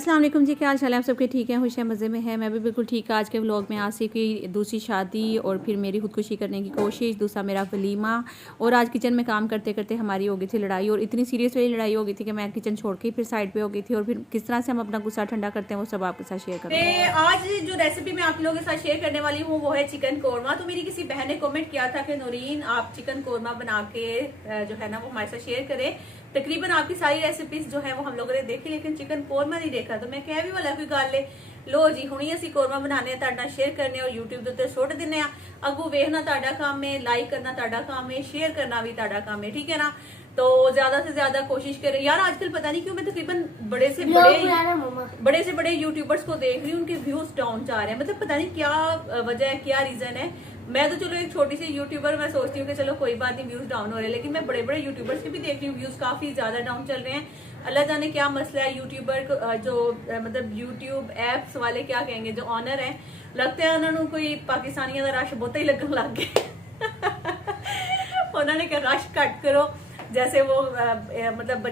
अस्सलाम वालेकुम जी, क्या हाल चाल है? आप सबके ठीक हैं, खुश हैं, मज़े में है। मैं भी बिल्कुल ठीक। आज के व्लॉग में आसिफ की दूसरी शादी और फिर मेरी खुदकुशी करने की कोशिश, दूसरा मेरा वलीमा और आज किचन में काम करते करते हमारी हो गई थी लड़ाई और इतनी सीरियस वाली लड़ाई हो गई थी कि मैं किचन छोड़ के फिर साइड पे हो गई थी और फिर किस तरह से हम अपना गुस्सा ठंडा करते हैं वो सब आपके साथ शेयर करेंगे। आज जो रेसिपी मैं आप लोगों के साथ शेयर करने वाली हूँ वो है चिकन कोरमा। तो मेरी किसी बहन ने कमेंट किया था कि नूरीन आप चिकन कोरमा बना के जो है ना वो हमारे साथ शेयर करें। तकरीबन आपकी सारी रेसिपीज जो है वो हम लोगों ने देखी लेकिन चिकन कोरमा नहीं देखा। तो मैं कह भी वाला कोई गल है, लो जी हुणी असी कोरमा बनाने तुहाडे नाल शेयर करने और यूट्यूब के उत्ते सुट दिन्ने आ। अगू वेखना तुहाडा काम है, लाइक करना तुहाडा काम है, शेयर करना भी तुहाडा काम है, ठीक है ना। तो ज्यादा से ज्यादा कोशिश करें यार। आजकल पता नहीं क्यों मैं तकरीबन बड़े से बड़े यूट्यूबर्स को देख रही हूँ, उनके व्यूज डाउन जा रहे हैं। मतलब पता नहीं क्या वजह है, क्या रीजन है। मैं तो चलो एक छोटी सी यूट्यूबर, मैं सोचती हूँ कि चलो कोई बात नहीं व्यूज डाउन हो रहे हैं, लेकिन मैं बड़े बड़े यूट्यूबर्स के भी देख रही हूँ व्यूज काफी ज्यादा डाउन चल रहे हैं। अल्लाह जाने क्या मसला है। यूट्यूबर जो मतलब यूट्यूब एप्स वाले क्या कहेंगे, जो ऑनर है, लगता है उन्होंने कोई पाकिस्तानियों का रश बहुता ही लगन लग गया। उन्होंने क्या रश कट करो, जैसे वो मतलब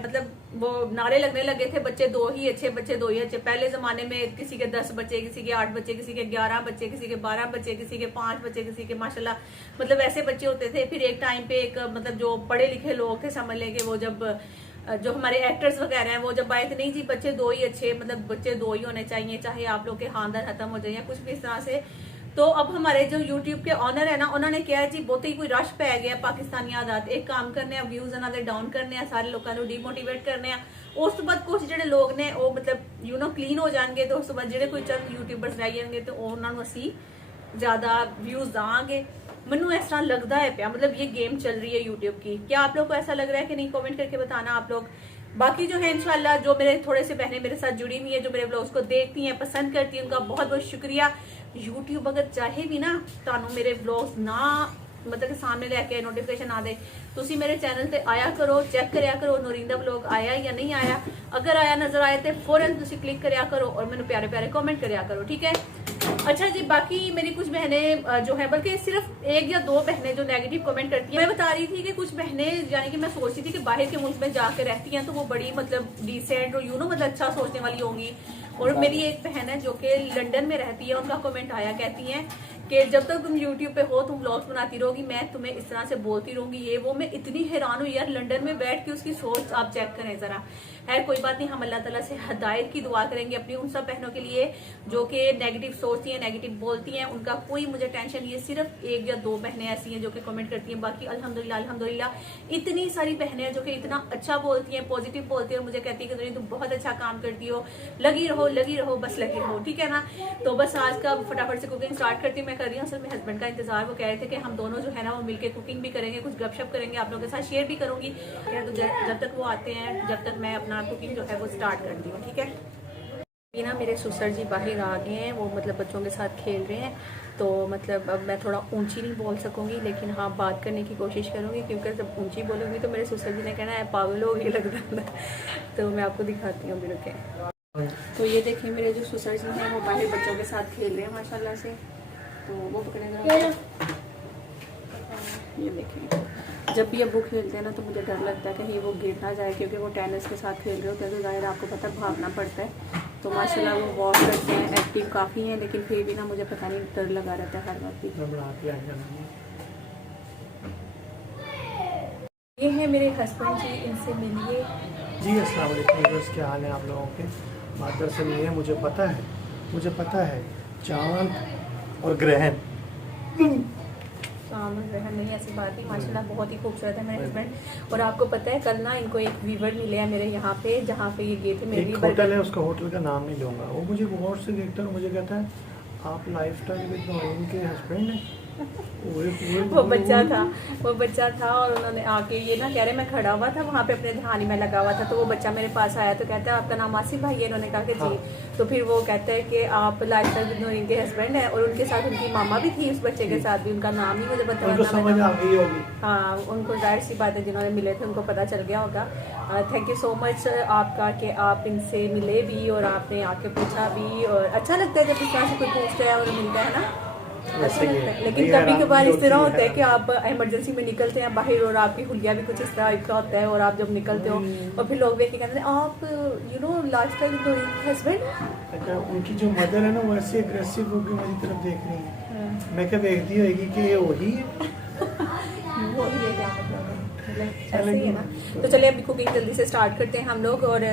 वो नारे लगने लगे थे, बच्चे दो ही अच्छे, बच्चे दो ही अच्छे। पहले जमाने में किसी के 10 बच्चे, किसी के 8 बच्चे, किसी के 11 बच्चे, किसी के 12 बच्चे, किसी के 5 बच्चे, किसी के माशाल्लाह मतलब ऐसे बच्चे होते थे। फिर एक टाइम पे एक मतलब जो पढ़े लिखे लोग थे, समझ लेंगे वो जब जो हमारे एक्टर्स वगैरह हैं वो जब आए थे, नहीं जी बच्चे दो ही अच्छे, मतलब बच्चे दो ही होने चाहिए, चाहे आप लोग के खानदान खत्म हो जाए या कुछ भी इस तरह से। तो अब हमारे जो यूट्यूब के ऑनर है ना, उन्होंने क्या है जी बहुत ही कोई रश पै गया पाकिस्तानी आदात एक काम करने व्यूज उन्होंने डाउन करने, सारे लोगों को डिमोटिवेट करने। उस तो बाद कुछ जो लोग ने वो मतलब क्लीन हो जाएंगे, तो उस तो बाद जो कोई चंद यूट्यूबर्स रह जाएंगे तो उन्होंने असी ज्यादा व्यूज देंगे। मैनू इस तरह लगता है पाया, मतलब ये गेम चल रही है यूट्यूब की। क्या आप लोग को ऐसा लग रहा है कि नहीं? कमेंट करके बताना आप लोग। बाकी जो है इंशाल्लाह जो मेरे थोड़े से बहनें मेरे साथ जुड़ी हुई है, जो मेरे ब्लॉग्स को देखती हैं, पसंद करती हैं, उनका बहुत बहुत शुक्रिया। यूट्यूब अगर चाहे भी ना तानू मेरे ब्लॉग्स ना मतलब कि सामने लेके नोटिफिकेशन आ दे, तुसी मेरे चैनल पे आया करो, चेक करया करो नूरीन दा ब्लॉग आया या नहीं आया। अगर आया नजर आए तो फौरन तुसी क्लिक करया करो और मैंने प्यारे प्यारे कमेंट करया करो, ठीक है। अच्छा जी, बाकी मेरी कुछ बहनें जो है, बल्कि सिर्फ एक या दो बहनें जो नेगेटिव कमेंट करती हैं। मैं बता रही थी कि कुछ बहनें, यानी कि मैं सोचती थी कि बाहर के मुल्क में जाकर रहती हैं तो वो बड़ी मतलब डिसेंट और मतलब अच्छा सोचने वाली होंगी। और मेरी एक बहन है जो कि लंदन में रहती है, उनका कमेंट आया, कहती हैं कि जब तक तुम यूट्यूब पे हो, तुम व्लॉग्स बनाती रहोगी, मैं तुम्हें इस तरह से बोलती रहूंगी, ये वो। मैं इतनी हैरान हुई यार, लंदन में बैठ के उसकी सोच आप चेक करें जरा। है कोई बात नहीं, हम अल्लाह ताला से हदायत की दुआ करेंगे अपनी उन सब बहनों के लिए जो कि नेगेटिव सोचती हैं, नेगेटिव बोलती हैं। उनका कोई मुझे टेंशन नहीं है। सिर्फ एक या दो बहनें ऐसी हैं जो कि कमेंट करती हैं। बाकी अल्हम्दुलिल्लाह अल्हम्दुलिल्लाह इतनी सारी बहनें हैं जो कि इतना अच्छा बोलती हैं, पॉजिटिव बोलती हैं और मुझे कहती है कि तुम बहुत अच्छा काम करती हो, लगी रहो, बस लगी रहो, ठीक है ना। तो बस आज का फटाफट से कुकिंग स्टार्ट करती हूँ। मैं कर रही हूँ असल में हस्बैंड का इंतजार। वो कह रहे थे कि हम दोनों जो है ना वो मिलकर कुकिंग भी करेंगे, कुछ गपशप करेंगे, आप लोगों के साथ शेयर भी करूंगी। तो जब तक वो आते हैं, जब तक मैं अपना कुकिंग जो है वो स्टार्ट करती हूँ, ठीक है। ये ना मेरे ससुर जी बाहर आ गए हैं, वो मतलब बच्चों के साथ खेल रहे हैं। तो मतलब अब मैं थोड़ा ऊंची नहीं बोल सकूंगी, लेकिन हाँ बात करने की कोशिश करूंगी, क्योंकि जब ऊंची बोलूंगी तो मेरे ससुर जी ने कहना है पागल हो गई लगता है। तो मैं आपको दिखाती हूँ बिल्कुल के। तो ये देखें मेरे जो ससुर जी हैं वो बाहर बच्चों के साथ खेल रहे हैं माशाल्लाह से। तो वो पकड़ेगा, ये देखें। जब भी अब्बू खेलते हैं ना तो मुझे डर लगता है कि ये वो गिर ना जाए, क्योंकि वो टेनिस के साथ खेल रहे होते हैं तो ज़ाहिर आपको पता भागना पड़ता है। तो माशाल्लाह वो वॉक करते हैं, एक्टिव काफ़ी हैं, लेकिन फिर भी ना मुझे पता नहीं डर लगा रहता है हर वक्त। ये है मेरे हस्बैंड जी, इनसे मिलिए जी। अस्सलाम वालेकुम, क्या हाल है आप लोगों के? बात दरअसल ये है, मुझे पता है चांद और ग्रहण नहीं, ऐसी बात नहीं। माशाल्लाह बहुत ही खूबसूरत है मेरे हस्बैंड। और आपको पता है कल ना इनको एक वीवर मिले हैं मेरे यहाँ पे, जहाँ पे ये गए थे मेरे एक होटल है, उसका होटल का नाम नहीं लूँगा। वो मुझे गौर से देखता है और मुझे कहता है आप लाइफ टाइम विद नौरीन के हस्बैंड हैं। वो बच्चा था और उन्होंने आके ये ना कह रहे, मैं खड़ा हुआ था वहाँ पे अपने ध्यान में लगा हुआ था, तो वो बच्चा मेरे पास आया तो कहता है आपका नाम आसिफ भाई है? इन्होंने कहा कि जी। तो फिर वो कहता है कि आप लाइफस्टाइल विद नूरीन के हस्बैंड हैं। और उनके साथ उनकी मामा भी थी उस बच्चे के साथ भी, उनका नाम ही मुझे पता होगी। हाँ, उनको जाहिर सी बात है, जिन्होंने मिले थे उनको पता चल गया होगा। थैंक यू सो मच आपका कि आप इनसे मिले भी और आपने आके पूछा भी। और अच्छा लगता है जब इस तरह से कोई पूछता है और मिलता है ना। वैसे ही है। लेकिन ये कभी कभार इस तरह होती होता है कि आप इमरजेंसी में निकलते हैं बाहर और आपकी हुलिया भी कुछ इस तरह का होता है और आप जब निकलते हो और फिर लोग देख के कहते हैं आप यू नो लास्ट टाइम तो हस्बैंड। अच्छा, उनकी जो मदर है ना वो ऐसे अग्रेसिव होकर मेरी तरफ देख रही है। मैं क्या देखती होगी कि ये वही है। वो भी है, क्या मतलब है, मतलब ऐसे ही है ना। तो चलिए अभी कुकिंग जल्दी से स्टार्ट करते हैं हम लोग और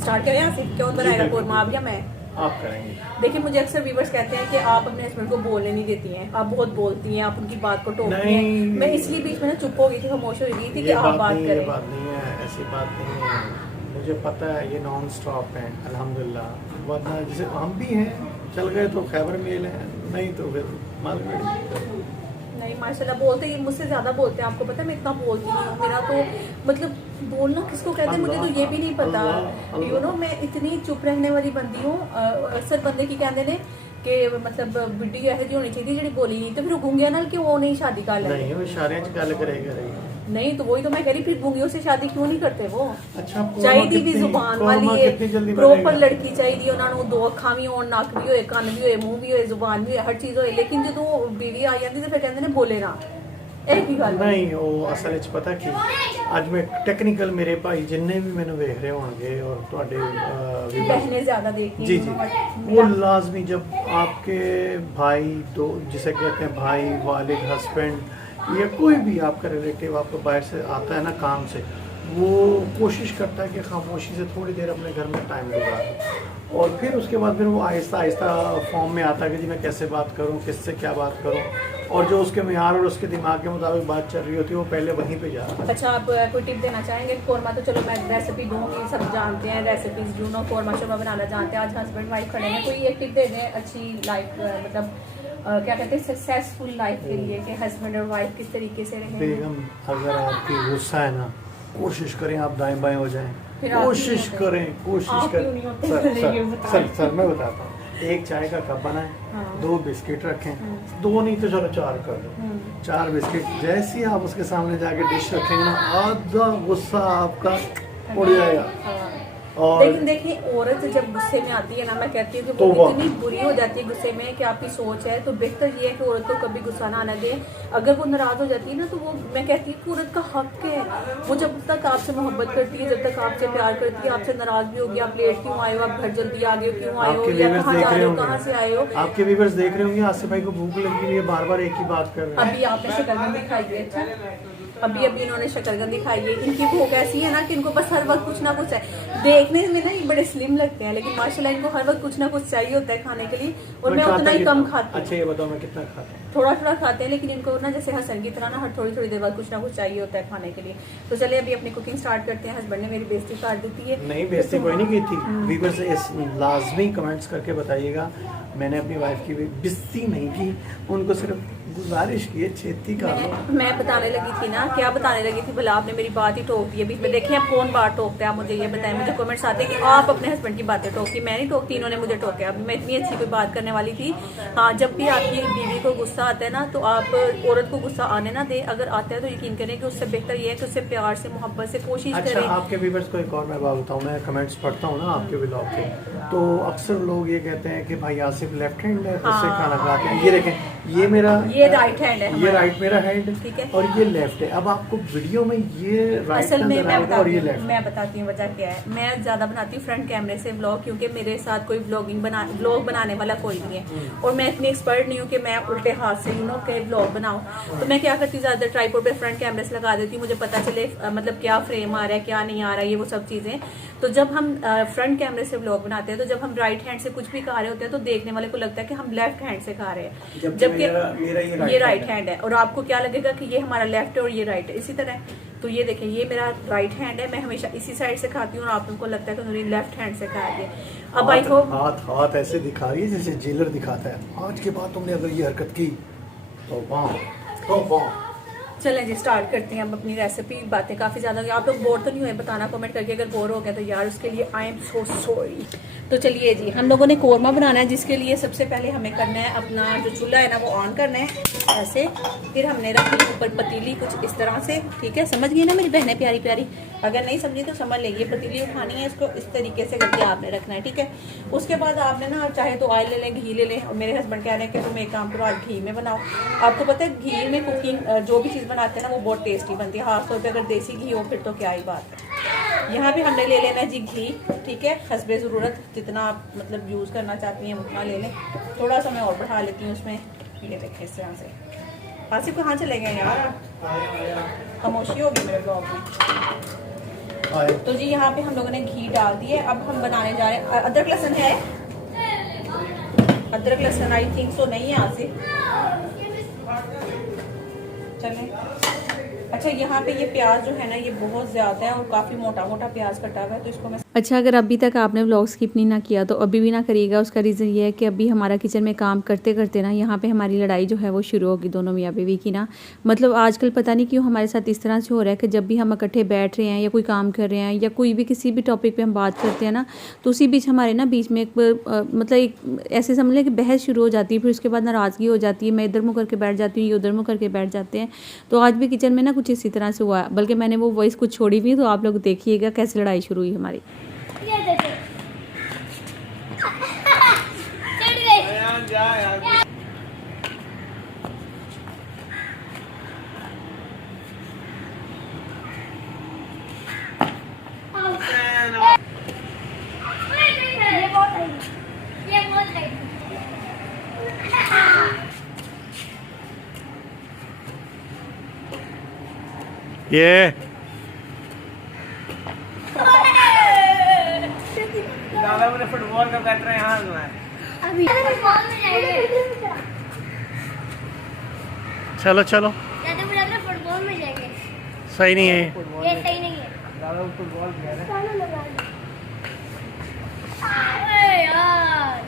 स्टार्ट करें या फिर कौन बनाएगा कौरमा, आप या मैं? आप करेंगे। देखिए मुझे अक्सर व्यूवर्स कहते हैं कि आप अपने हस्बैंड को बोलने नहीं देती हैं, आप बहुत बोलती हैं, आप उनकी बात को टोकती हैं। नहीं। मैं इसलिए बीच में ना चुप हो गई थी, खामोश हो गई थी कि ये आप बात नहीं, ये करें। बात नहीं है, ऐसी बात नहीं है। मुझे पता है ये नॉन स्टॉप है अल्हम्दुलिल्लाह, वरना जैसे हम भी हैं चल गए तो खैबर मेल है, नहीं तो फिर मालगाड़ी। नहीं माशाल्लाह बोलते हैं, मुझसे ज्यादा बोलते हैं। आपको पता है मैं इतना बोलती नहीं हूँ, मेरा तो मतलब बोलना किसको कहते हैं मुझे तो ये भी नहीं पता। अल्लाह। यू नो मैं इतनी चुप रहने वाली बंदी हूँ। अक्सर बंदे की कहते ने कि मतलब बिड्डी ऐसी जी होनी चाहिए ਜਿਹੜੀ बोली नहीं तो फिर गूंगिया नाल क्यों वो नहीं शादी कर ले। नहीं वो इशारे च गल करेगा रही। नहीं तो वही तो मैं कह रही, फिर गूंगियों से शादी क्यों नहीं करते वो? अच्छा, चाहिए भी जुबान वाली कितनी जल्दी है, प्रॉपर बनेगा? लड़की चाहिए उन्होंने, दो अखा भी हो, नक भी होए, कान भी होए, मुंह भी होए, जुबान भी होए, हर चीज होए। लेकिन जो बीवी आ जाती तो फिर कहते ने बोले ना, एक ही गल नहीं वो असल च पता कि ਅੱਜ मैं टेक्निकल मेरे भाई जिन्ने भी मैंने वेख रहे होंगे और ਤੁਹਾਡੇ बहनें ज्यादा देखती जी हैं। जी वो लाजमी जब आपके भाई दो जिसे कहते हैं भाई वालिद हस्बैंड या कोई भी आपका रिलेटिव आपको बाहर से आता है ना काम से, वो कोशिश करता है कि खामोशी से थोड़ी देर अपने घर में टाइम गुजारे और फिर उसके बाद फिर वो आहिस्ता आहिस्ता फॉर्म में आता है कि जी मैं कैसे बात करूं, किससे क्या बात करूं, और जो उसके मियार और उसके दिमाग के मुताबिक बात चल रही होती है वो पहले वहीं पे जा रहा है। अच्छा आप कोई टिप देना चाहेंगे? कौरमा तो चलो मैं रेसिपी दूंगी, सब जानते हैं recipes, you know korma shawarma बनाना जानते हैं। आज हस्बैंड वाइफ खड़े हैं, कोई एक टिप दे दें अच्छी लाइफ मतलब क्या कहते हैं सक्सेसफुल लाइफ के लिए कि हस्बैंड और वाइफ किस तरीके से रहें। बेगम अगर आपकी गुस्सा है ना, कोशिश करें आप दाएं बाएं हो जाएं, फिर आप कोशिश नहीं करें, कोशिश आप क्यों नहीं होते? सर मैं बताता हूँ, एक चाय का कप बनाएं, हाँ। 2 बिस्किट रखें, 2 नहीं तो चलो 4 कर दो, 4 बिस्किट, जैसे ही आप उसके सामने जाके डिश रखेंगे ना आधा गुस्सा आपका उड़ जाएगा। हाँ। और लेकिन देखिए औरत जब गुस्से में आती है ना, मैं कहती हूँ कि तो वो वाह। इतनी बुरी हो जाती है गुस्से में कि आपकी सोच है, तो बेहतर ये है कि औरत को कभी गुस्सा ना आने दे। अगर वो नाराज हो जाती है ना तो वो, मैं कहती हूँ कि औरत का हक है, वो जब तक आपसे मोहब्बत करती है, जब तक आपसे प्यार करती है, आपसे नाराज भी होगी, आप लेट क्यों आए हो, आप घर जल्दी आ गए हो, क्यों आए हो, आपके या व्यूअर्स कहाँ देख जा रहे रहे हो, कहाँ से आए हो। होंगे, आपके व्यूअर्स देख रहे होंगे आसिफ भाई को भूख लगी है, बार बार एक ही बात कर रहे हैं। अभी आपने शकरकंदी खाई है? अच्छा अभी इन्होंने शकरकंदी खाई है। इनकी भूख ऐसी है ना कि इनको बस हर वक्त कुछ ना कुछ है। देखने में ना ये बड़े स्लिम लगते हैं लेकिन माशाल्लाह इनको हर वक्त कुछ ना कुछ चाहिए होता है खाने के लिए, और मैं उतना ही कम खाती हूँ। अच्छा ये बताओ मैं कितना खाता हूँ? थोड़ा थोड़ा खाते हैं लेकिन इनको ना जैसे हसन की तरह ना हर थोड़ी थोड़ी देर बाद कुछ ना कुछ चाहिए होता है खाने के लिए। तो चलिए अभी अपनी कुकिंग स्टार्ट करते हैं। हस्बैंड ने मेरी बेइज्जती कर देती है। नहीं बेइज्जती कोई नहीं की थी, व्यूअर्स से इस लाजमी कमेंट्स करके बताइएगा, मैंने अपनी वाइफ की बेइज्जती नहीं की, उनको सिर्फ गुजारिश की है छेती का लो। मैं बताने लगी थी ना, क्या बताने लगी थी भला, आपने मेरी बात ही टोक दी है बीच में। देखिए आप कौन बात टोकते हैं, आप मुझे ये बताएं। मुझे कमेंट्स आते हैं कि आप अपने हस्बैंड की बातें टोकती, मैं नहीं टोकती, इन्होंने मुझे टोके। अभी मैं इतनी अच्छी कोई बात करने वाली थी। हाँ जब भी आपकी बीवी को गुस्सा आता है ना तो आप औरत को गुस्सा आने ना दें, अगर आता है तो यकीन करें कि उससे बेहतर ये है कि उससे प्यार से मोहब्बत से कोशिश अच्छा करें। आपके व्यूअर्स को एक और मैं बात बताऊँ, मैं कमेंट्स पढ़ता हूँ ना आपके व्लॉग के, तो अक्सर लोग ये कहते हैं कि भाई आसिफ लेफ्ट हैंड है उससे खाना खाते हैं। ये देखें ये मेरा ये राइट हैंड है, ये राइट मेरा हैंड ठीक है, और ये लेफ्ट है। अब आपको वीडियो में ये राइट असल में और ये लेफ्ट, मैं बताती हूँ वजह क्या है। मैं ज्यादा बनाती हूँ फ्रंट कैमरे से व्लॉग, क्योंकि मेरे साथ कोई व्लॉग बनाने वाला कोई नहीं है और मैं इतनी एक्सपर्ट नहीं हूँ कि मैं उल्टे हाथ से के व्लॉग बनाऊँ। तो मैं क्या करती हूँ, ज्यादातर ट्राइपॉड पे फ्रंट कैमरे से लगा देती हूँ, मुझे पता चले मतलब क्या फ्रेम आ रहा है क्या नहीं आ रहा है, ये वो सब चीजें। तो जब हम फ्रंट कैमरे से व्लॉग बनाते हैं तो जब हम राइट हैंड से कुछ भी खा रहे होते हैं तो देखने वाले को लगता है कि हम लेफ्ट हैंड से खा रहे हैं, जबकि ये राइट हैंड है और आपको क्या लगेगा कि ये हमारा लेफ्ट है और ये राइट है। इसी तरह तो ये देखें ये मेरा राइट हैंड है, मैं हमेशा इसी साइड से खाती हूँ और आप लोगों को लगता है कि उन्होंने लेफ्ट हैंड से खा दिया। अब आई होप हाथ ऐसे दिखा रही है जैसे जेलर दिखाता है। आज के बाद तुमने अगर ये हरकत की तो चलें जी स्टार्ट करते हैं अब अपनी रेसिपी। बातें काफ़ी ज़्यादा हुई, आप लोग बोर तो नहीं हुए? बताना कमेंट करके अगर बोर हो गए तो यार उसके लिए आई एम सो सॉरी। तो चलिए जी हम लोगों ने कौरमा बनाना है, जिसके लिए सबसे पहले हमें करना है अपना जो चूल्हा है ना वो ऑन करना है ऐसे। फिर हमने रखी ऊपर पतीली कुछ इस तरह से, ठीक है। समझ गई ना मेरी बहनें प्यारी प्यारी, अगर नहीं समझी तो समझ लेंगे। पतीली उठानी है, इसको इस तरीके से करके आपने रखना है, ठीक है। उसके बाद आपने ना चाहे तो ऑयल ले लें, घी ले लें। और मेरे हस्बैंड कह रहे हैं कि तुम एक काम करो आज घी में बनाओ। आपको पता है घी में कुकिंग जो भी चीज़ बनाते हैं ना वो बहुत टेस्टी बनती है, खासतौर पर अगर देसी घी हो फिर तो क्या ही बात है। यहाँ पे हमने ले लेना है जी घी, ठीक है। हस्बे ज़रूरत जितना आप मतलब यूज़ करना चाहती हैं उतना ले लें। थोड़ा सा मैं और बढ़ा लेती हूँ उसमें, ये देखें इस तरह से। आसिफ कहाँ चले गए यार, खामोशी होगी मेरे ब्लॉग में। तो जी यहाँ पे हम लोगों ने घी डाल दिए। अब हम बनाने जा रहे हैं। अदरक लहसुन है, अदरक लहसुन आई थिंक सो नहीं है आसिफ, चलें। अच्छा यहाँ पे ये प्याज जो है ना ये बहुत ज़्यादा है और काफ़ी मोटा मोटा प्याज कटा हुआ है, तो इसको मैं अच्छा, अगर अभी तक आपने व्लॉग स्किप नहीं ना किया तो अभी भी ना करिएगा। उसका रीज़न ये है कि अभी हमारा किचन में काम करते करते ना यहाँ पे हमारी लड़ाई जो है वो शुरू होगी दोनों मियाँ बीवी की ना। मतलब आजकल पता नहीं क्यों हमारे साथ इस तरह से हो रहा है कि जब भी हम इकट्ठे बैठ रहे हैं या कोई काम कर रहे हैं या कोई भी किसी भी टॉपिक पे हम बात करते हैं ना, तो उसी बीच हमारे ना बीच में एक मतलब एक ऐसे समझ लें कि बहस शुरू हो जाती है। फिर उसके बाद नाराज़गी हो जाती है, मैं इधर मुँह करके बैठ जाती हूँ, ये उधर मुँह करके बैठ जाते हैं। तो आज भी किचन में ना कुछ इसी तरह से हुआ, बल्कि मैंने वो वॉइस कुछ छोड़ी हुई, तो आप लोग देखिएगा कैसे लड़ाई शुरू हुई हमारी। ये फुटबॉल का बैटर यहाँ अभी चलो चलो, ज्यादा मुझे लग रहा है फुटबॉल में जाएंगे। सही नहीं है। ये सही नहीं है। दादा फुटबॉल खेल रहे अरे यार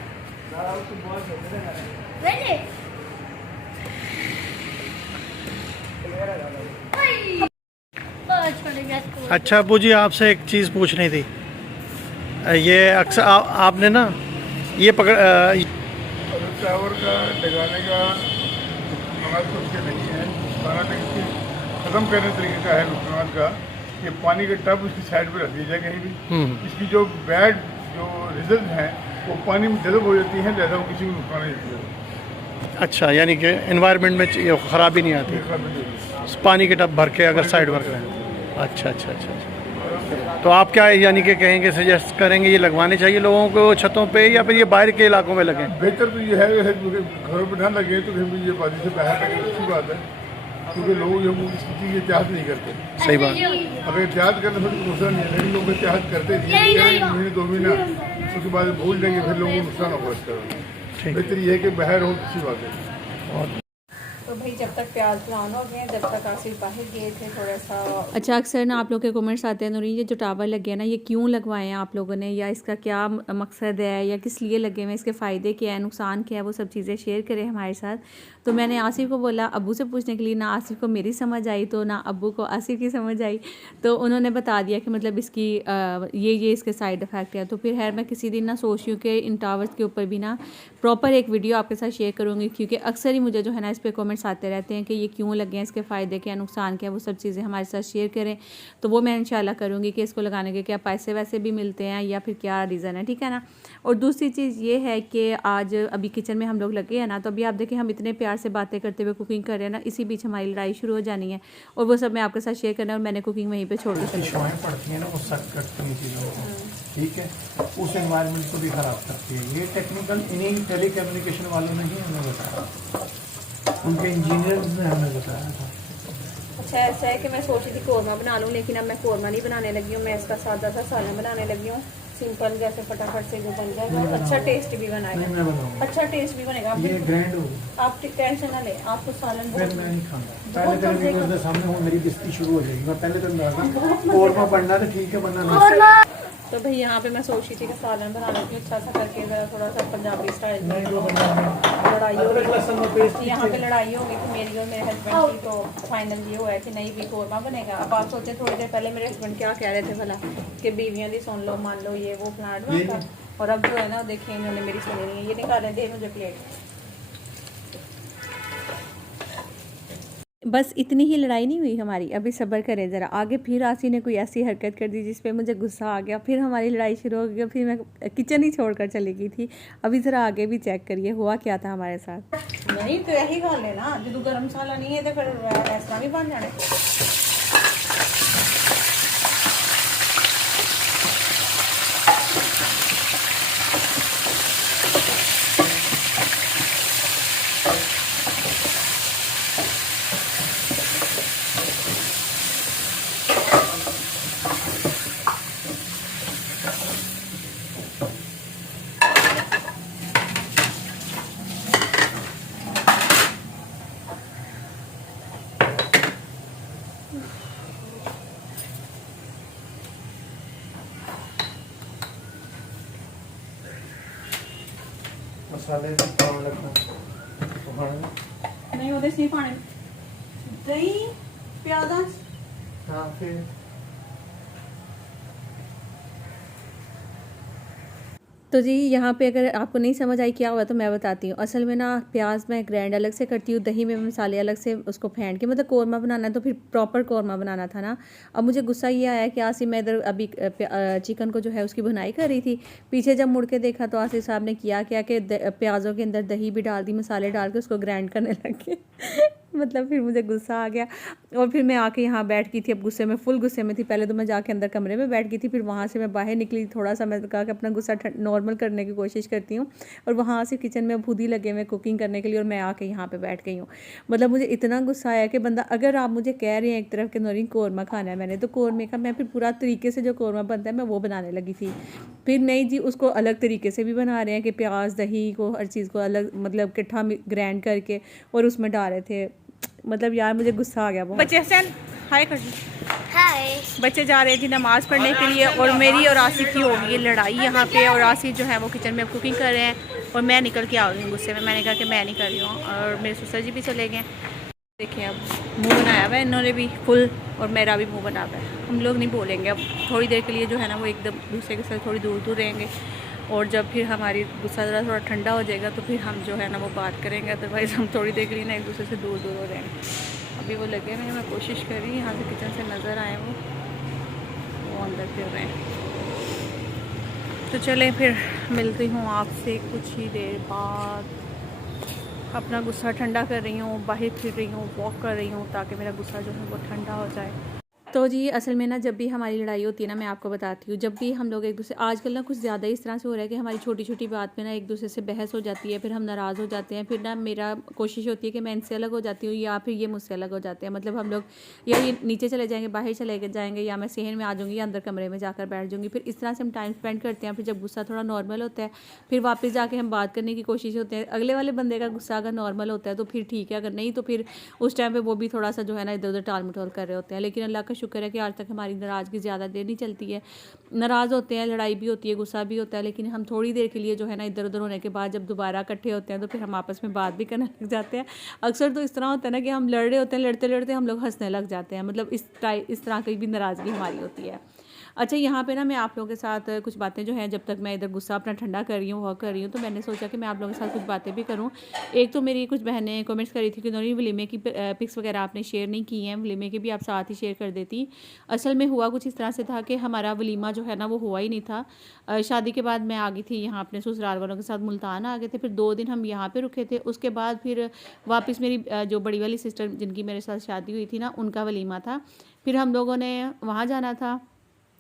दादा फुटबॉल खेल रहे हैं। वैसे छोड़ गया स्कूल। अच्छा अबू जी, आपसे एक चीज़ पूछनी थी। ये अक्सर आपने ना ये पकड़ चावल का लगाने का नुकसान तो उसके नहीं है, खाना इसकी ख़त्म करने तरीके का है नुकसान का। ये पानी का टब उसकी साइड पे रख दिया जाए कहीं भी। इसकी जो बैड जो रिजल्ट हैं वो पानी में जज़ब हो जाती है, ज़्यादा वो किसी को नुकसान नहीं देती। अच्छा, यानी कि एनवायरनमेंट में ये ख़राबी नहीं आती, पानी के टब भर के अगर साइड भर करें। अच्छा अच्छा अच्छा अच्छा। तो आप क्या यानी कि कहेंगे, सजेस्ट करेंगे ये लगवाने चाहिए लोगों को छतों पे, या फिर ये बाहर के इलाकों में लगें? बेहतर तो ये है घरों पर ना लगे तो कहीं भी ये बाजी से बाहर लगे, अच्छी बात है, क्योंकि लोग जो इसकी चीज़ एहतियात नहीं करते। सही बात। अगर एहतियात करते फिर दूसरा नहीं है, लेकिन लोग एहतियात करते महीने 2 महीना, उसके बाद भूल जाएंगे, फिर लोगों को नुकसान होगा इसका। बेहतर ये है कि बाहर हो, अच्छी बात है। तो भाई जब तक प्याज ब्राउन हो गए, जब तक आसिफ बाहर गए थे थोड़ा सा। अच्छा, अक्सर ना आप लोग के कमेंट्स आते हैं, नूरीन ये जो टावर लगे हैं ना ये क्यों लगवाए हैं आप लोगों ने, या इसका क्या मकसद है, या किस लिए लगे हुए हैं, इसके फ़ायदे क्या है, नुकसान क्या है, वो सब चीज़ें शेयर करें हमारे साथ। तो मैंने आसिफ को बोला अब्बू से पूछने के लिए, ना आसिफ को मेरी समझ आई तो ना अब्बू को आसिफ की समझ आई। तो उन्होंने बता दिया कि मतलब इसकी ये इसके साइड इफ़ेक्ट है। तो फिर खैर मैं किसी दिन ना सोच रही हूँ कि इन टावर्स के ऊपर भी ना प्रॉपर एक वीडियो आपके साथ शेयर करूँगी, क्योंकि अक्सर ही मुझे जो है ना इस पर कमेंट्स आते रहते हैं कि ये क्यों लगे हैं, इसके फ़ायदे क्या, नुकसान क्या, वो सब चीज़ें हमारे साथ शेयर करें। तो वो मैं इंशाल्लाह करूँगी कि इसको लगाने के क्या पैसे वैसे भी मिलते हैं या फिर क्या रीज़न है, ठीक है ना। और दूसरी चीज़ ये है कि आज अभी किचन में हम लोग लगे हैं ना, तो अभी आप देखें हम इतने प्यार से बातें करते हुए कुकिंग कर रहे हैं ना, इसी बीच हमारी लड़ाई शुरू हो जानी है, और वो सब मैं आपके साथ शेयर करना है। और मैंने कुकिंग वहीं पर छोड़ दी। शिशाएँ पड़ती हैं ना, वो सख्त करती हैं चीज़ों को, ठीक है, उस एनवायरनमेंट को भी ख़राब करती है। ये टेक्निकल इन्हीं टेली कम्युनिकेशन वालों ने ही हमें बताया, उनके इंजीनियर्स ने हमें बताया था। अच्छा ऐसा है कि मैं सोची थी कौरमा बना लूँ, लेकिन अब मैं कौरमा नहीं बनाने लगी हूँ, मैं इसका सादा सा सालन बनाने लगी हूँ, सिंपल जैसे फटाफट से जो बन जाएगा, अच्छा टेस्ट भी बनाएगा, अच्छा टेस्ट भी बनेगा। ये ग्रैंड हो, आप टेंशन ना ले, आपको सालन फिर मैं नहीं खाऊंगा। पहले तो सामने मेरी बेइज्जती शुरू हो जाएगी। मैं पहले तो कौरमा बनना तो ठीक है, बनना नहीं। तो भाई यहाँ पे मैं सोच रही थी कि सालन बना लेती हूँ अच्छा सा करके, जरा थोड़ा सा पंजाबी स्टाइल में। लड़ाई हो गई यहाँ पे, लड़ाई हो गई थी मेरी और मेरे हस्बैंड की, तो फाइनल ये हुआ है कि नहीं भी कौरमा बनेगा। अब आप सोचे थोड़ी देर पहले मेरे हस्बैंड क्या कह रहे थे भला कि बीवियाँ दी सुन लो, मान लो, ये वो प्लाट का, और अब जो है ना देखिए इन्होंने मेरी सुनी नहीं है। ये निकाले दे मुझे प्लेट। बस इतनी ही लड़ाई नहीं हुई हमारी, अभी सब्र करें ज़रा। आगे फिर आसी ने कोई ऐसी हरकत कर दी जिस पे मुझे गुस्सा आ गया, फिर हमारी लड़ाई शुरू हो गई, फिर मैं किचन ही छोड़कर चली गई थी। अभी ज़रा आगे भी चेक करिए हुआ क्या था हमारे साथ। नहीं तो यही खा लेना, जो गरम मसाला नहीं है तो फिर ऐसा भी बन जाने। मसाले पाउन लगना नहीं ਉਹਦੇ ਸੀ ਪਾਣੇ ਦਹੀਂ ਪਿਆਜ਼ਾਂ हाँ फिर तो जी यहाँ पे अगर आपको नहीं समझ आई क्या हुआ तो मैं बताती हूँ। असल में ना प्याज मैं ग्राइंड अलग से करती हूँ, दही में मसाले अलग से उसको फेंट के, मतलब कौरमा बनाना है तो फिर प्रॉपर कौरमा बनाना था ना। अब मुझे गुस्सा ये आया कि आसिफ मैं इधर अभी चिकन को जो है उसकी भुनाई कर रही थी, पीछे जब मुड़ के देखा तो आसिफ साहब ने किया क्या कि प्याज़ों के अंदर दही भी डाल दी, मसाले डाल के उसको ग्राइंड करने लगे मतलब फिर मुझे गुस्सा आ गया और फिर मैं आके यहाँ बैठ गई थी। अब गुस्से में फुल गुस्से में थी। पहले तो मैं जाके अंदर कमरे में बैठ गई थी, फिर वहाँ से मैं बाहर निकली, थोड़ा सा मैं कहा कि अपना गुस्सा नॉर्मल करने की कोशिश करती हूँ, और वहाँ से किचन में खुद ही लगे हुए कुकिंग करने के लिए और मैं आके यहाँ पे बैठ गई हूँ। मतलब मुझे इतना गुस्सा आया कि बंदा, अगर आप मुझे कह रहे हैं एक तरफ के नौरीन कौरमा खाना है मैंने, तो कौरमे का मैं फिर पूरा तरीके से जो कौरमा बनता है मैं वो बनाने लगी थी। फिर नहीं जी, उसको अलग तरीके से भी बना रहे हैं कि प्याज दही को हर चीज़ को अलग मतलब इकट्ठा ग्राइंड करके और उसमें डाल रहे थे। मतलब यार मुझे गुस्सा आ गया बहुत। बच्चे हसन हाय कर हाय। बच्चे जा रहे थे नमाज़ पढ़ने के लिए और मेरी और आसिफ की हो गई लड़ाई यहाँ पे, और आसिफ जो है वो किचन में कुकिंग कर रहे हैं और मैं निकल के आ गई गुस्से में। मैंने कहा कि मैं नहीं कर रही हूँ, और मेरे ससुर जी भी चले गए। देखिए अब मुंह बनाया हुआ है इन्होंने भी फुल, और मेरा भी मुंह बना हुआ है। हम लोग नहीं बोलेंगे अब थोड़ी देर के लिए, जो है ना वो एकदम दूसरे के साथ थोड़ी दूर दूर रहेंगे, और जब फिर हमारी गुस्सा ज़रा थोड़ा ठंडा हो जाएगा तो फिर हम जो है ना वो बात करेंगे। अदरवाइज़ हम थोड़ी देर के लिए ना एक दूसरे से दूर दूर हो जाएंगे। अभी वो लगे हुए हैं, मैं कोशिश कर रही हूँ यहाँ से किचन से नज़र आए वो अंदर फिर रहे हैं। तो चलें फिर मिलती हूँ आपसे कुछ ही देर बाद। अपना गुस्सा ठंडा कर रही हूँ, बाहर फिर रही हूँ, वॉक कर रही हूँ ताकि मेरा गुस्सा जो है वो ठंडा हो जाए। तो जी असल में ना जब भी हमारी लड़ाई होती है ना, मैं आपको बताती हूँ, जब भी हम लोग एक दूसरे, आजकल ना कुछ ज़्यादा इस तरह से हो रहा है कि हमारी छोटी छोटी बात पे ना एक दूसरे से बहस हो जाती है, फिर हम नाराज़ हो जाते हैं। फिर ना मेरा कोशिश होती है कि मैं इनसे अलग हो जाती हूँ या फिर ये मुझसे अलग हो जाते हैं। मतलब हम लोग या ये नीचे चले जाएंगे, बाहर चले जाएंगे, या मैं सहन में आ जाऊँगी या अंदर कमरे में जाकर बैठ जाऊँगी। फिर इस तरह से हम टाइम स्पेंड करते हैं। फिर जब गुस्सा थोड़ा नॉर्मल होता है फिर वापस जाके हम बात करने की कोशिश होते हैं। अगले वाले बंदे का गुस्सा अगर नॉर्मल होता है तो फिर ठीक है, अगर नहीं तो फिर उस टाइम पर वो भी थोड़ा सा जो है ना इधर उधर टाल मटोल कर रहे होते हैं। लेकिन अल्लाह का शुक्र है कि आज तक हमारी नाराज़गी ज़्यादा देर नहीं चलती है। नाराज़ होते हैं, लड़ाई भी होती है, गुस्सा भी होता है, लेकिन हम थोड़ी देर के लिए जो है ना इधर उधर होने के बाद जब दोबारा इकट्ठे होते हैं तो फिर हम आपस में बात भी करने लग जाते हैं। अक्सर तो इस तरह होता है ना कि हम लड़ रहे होते हैं, लड़ते लड़ते हम लोग हंसने लग जाते हैं। मतलब इस तरह की भी नाराज़गी हमारी होती है। अच्छा यहाँ पे ना मैं आप लोगों के साथ कुछ बातें जो हैं, जब तक मैं इधर गुस्सा अपना ठंडा कर रही हूँ, वॉक कर रही हूँ, तो मैंने सोचा कि मैं आप लोगों के साथ कुछ बातें भी करूँ। एक तो मेरी कुछ बहनें कमेंट्स करी थी कि नौरीन वलीमे की पिक्स वगैरह आपने शेयर नहीं की हैं, वलीमे के भी आप साथ ही शेयर कर देती। असल में हुआ कुछ इस तरह से था कि हमारा वलीमा जो है ना वो हुआ ही नहीं था। शादी के बाद मैं आ गई थी यहाँ अपने ससुराल वालों के साथ, मुल्तान आ गए थे। फिर 2 दिन हम यहाँ पर रुके थे। उसके बाद फिर वापस मेरी जो बड़ी वाली सिस्टर जिनकी मेरे साथ शादी हुई थी ना, उनका वलीमा था। फिर हम लोगों ने वहाँ जाना था,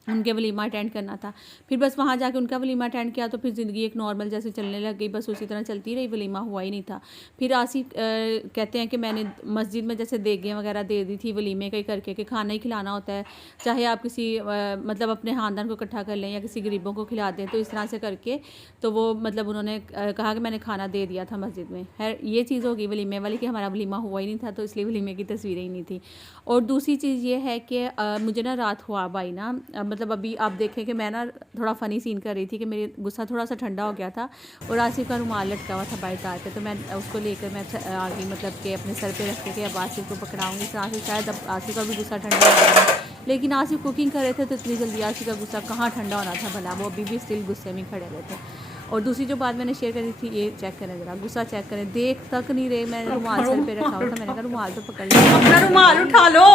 उनके वलीमा अटेंड करना था। फिर बस वहाँ जाके उनका वलीमा अटेंड किया तो फिर ज़िंदगी एक नॉर्मल जैसे चलने लग गई, बस उसी तरह चलती रही, वलीमा हुआ ही नहीं था। फिर आसिफ कहते हैं कि मैंने मस्जिद में जैसे देगें वगैरह दे दी थी वलीमे का ही करके कि खाना ही खिलाना होता है, चाहे आप किसी मतलब अपने ख़ानदान को इकट्ठा कर लें या किसी गरीबों को खिला दें, तो इस तरह से करके तो वो मतलब उन्होंने कहा कि मैंने खाना दे दिया था मस्जिद में। खैर ये चीज़ होगी वलीमे वाली कि हमारा वलीमा हुआ ही नहीं था, तो इसलिए वलीमे की तस्वीरें ही नहीं थी। और दूसरी चीज़ ये है कि मुझे ना रात ख्वाब आई ना, मतलब अभी आप देखें कि मैं ना थोड़ा फ़नी सीन कर रही थी कि मेरे गुस्सा थोड़ा सा ठंडा हो गया था और आसिफ का रुमाल लटका हुआ था बाई तार पे, तो मैं उसको लेकर मैं आ गई, मतलब कि अपने सर पे रख के अब आसिफ को पकड़ाऊँगी। तो आसिफ शायद अब आसिफ का भी गुस्सा ठंडा हो गया, लेकिन आसिफ कुकिंग कर रहे थे तो इतनी जल्दी आसिफ का गुस्सा कहाँ ठंडा होना था भला, वो अभी भी स्टिल गुस्से में खड़े हुए थे। और दूसरी जो बात मैंने शेयर करी थी, ये चेक करें ज़रा, गुस्सा चेक करें, देख तक नहीं रहे। मैं रुमाल सर पे रखा हुआ था, मैंने कहा रुमाल तो पकड़ लिया, अपना रुमाल उठा लो।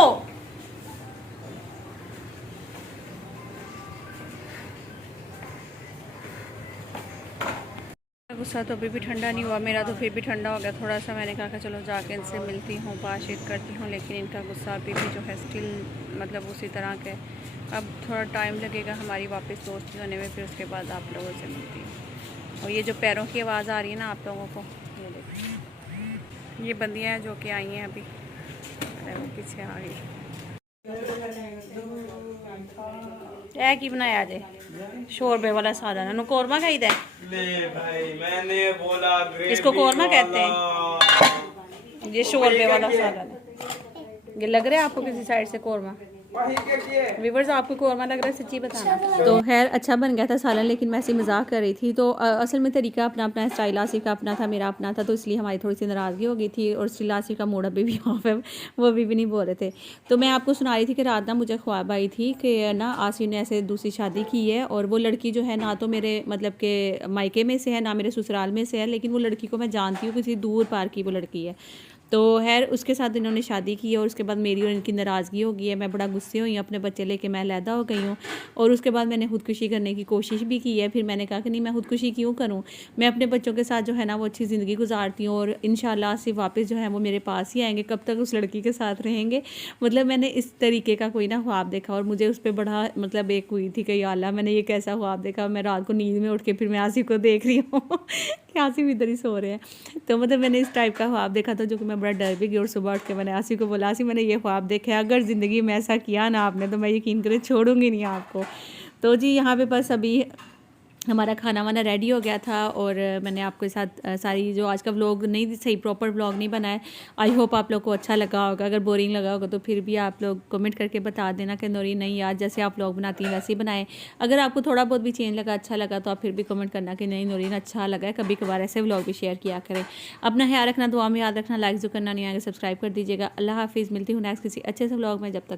गुस्सा तो अभी भी ठंडा नहीं हुआ मेरा, तो फिर भी ठंडा हो गया थोड़ा सा। मैंने कहा कि चलो जाके इनसे मिलती हूँ, बातचीत करती हूँ, लेकिन इनका गुस्सा अभी भी जो है स्टिल मतलब उसी तरह के। अब थोड़ा टाइम लगेगा हमारी वापस दोस्ती होने में, फिर उसके बाद आप लोगों से मिलती हूँ। और ये जो पैरों की आवाज़ आ रही है ना आप लोगों को, ये देखो, ये बंदियाँ हैं जो कि आई हैं अभी, अरे वो पीछे आ गई। ए की बनाया जे शोरबे वाला सालन, नु कोरमा खाई दे। ले भाई मैंने बोला इसको कोरमा कहते हैं, ये शोरबे वाला सालन है। ये लग रहा है आपको किसी साइड से कोरमा? व्यूअर्स आपको कोरमा लग रहा है, सच्ची बताना। तो खैर अच्छा बन गया था सालन, लेकिन मैं ऐसे मजाक कर रही थी। तो असल में तरीका अपना अपना, स्टाइल आसिफ का अपना था, मेरा अपना था, तो इसलिए हमारी थोड़ी सी नाराज़गी हो गई थी। और स्टिल आसिफ का मूड अभी भी ऑफ है, वो अभी भी नहीं बोल रहे थे। तो मैं आपको सुना रही थी कि रात ना मुझे ख्वाब आई थी कि ना आसिफ ने ऐसे दूसरी शादी की है, और वो लड़की जो है ना तो मेरे मतलब के मायके में से है, ना मेरे ससुराल में से है, लेकिन वो लड़की को मैं जानती हूँ, किसी दूर पार की वो लड़की है। तो खैर उसके साथ इन्होंने शादी की है, और उसके बाद मेरी और इनकी नाराज़गी हो गई है। मैं बड़ा गुस्से हुई हूँ, अपने बच्चे लेके मैं अलहदा हो गई हूँ। और उसके बाद मैंने खुदकुशी करने की कोशिश भी की है। फिर मैंने कहा कि नहीं, मैं खुदकुशी क्यों करूँ, मैं अपने बच्चों के साथ जो है ना वो अच्छी ज़िंदगी गुजारती हूँ, और इंशाल्लाह से वापस जो है वो मेरे पास ही आएंगे। कब तक उस लड़की के साथ रहेंगे, मतलब मैंने इस तरीके का कोई ना ख्वाब देखा, और मुझे उस पर बड़ा मतलब एक हुई थी कि या अल्लाह मैंने ये कैसा ख्वाब देखा। मैं रात को नींद में उठ के फिर मैं आसिफ को देख रही हूँ कि आसिफ इधर ही सो रहे हैं। तो मतलब मैंने इस टाइप का ख्वाब देखा था, जो कि मैं बड़ा डर भी गई। और सुबह उठ के मैंने आसिफ को बोला, आसिफ मैंने ये ख्वाब देखा है, अगर ज़िंदगी में ऐसा किया ना आपने तो मैं यकीन करे छोड़ूंगी नहीं आपको। तो जी यहाँ पे बस अभी हमारा खाना वाना रेडी हो गया था, और मैंने आपके साथ सारी जो आज का व्लॉग नहीं सही प्रॉपर व्लॉग नहीं बनाया। आई होप आप लोग को अच्छा लगा होगा। अगर बोरिंग लगा होगा तो फिर भी आप लोग कमेंट करके बता देना कि नूरीन नहीं यार, जैसे आप व्लॉग बनाती हैं वैसे ही बनाएं। अगर आपको थोड़ा बहुत भी चेंज लगा, अच्छा लगा, तो आप फिर भी कमेंट करना कि नहीं नूरीन अच्छा लगा है। कभी कभार ऐसे व्लॉग भी शेयर किया करें। अपना ख्याल रखना, दुआ में याद रखना, लाइक जो करना नहीं आएगा सब्सक्राइब कर दीजिएगा। अल्लाह हाफिज़, मिलती हूँ नेक्स्ट किसी अच्छे से व्लॉग में। जब तक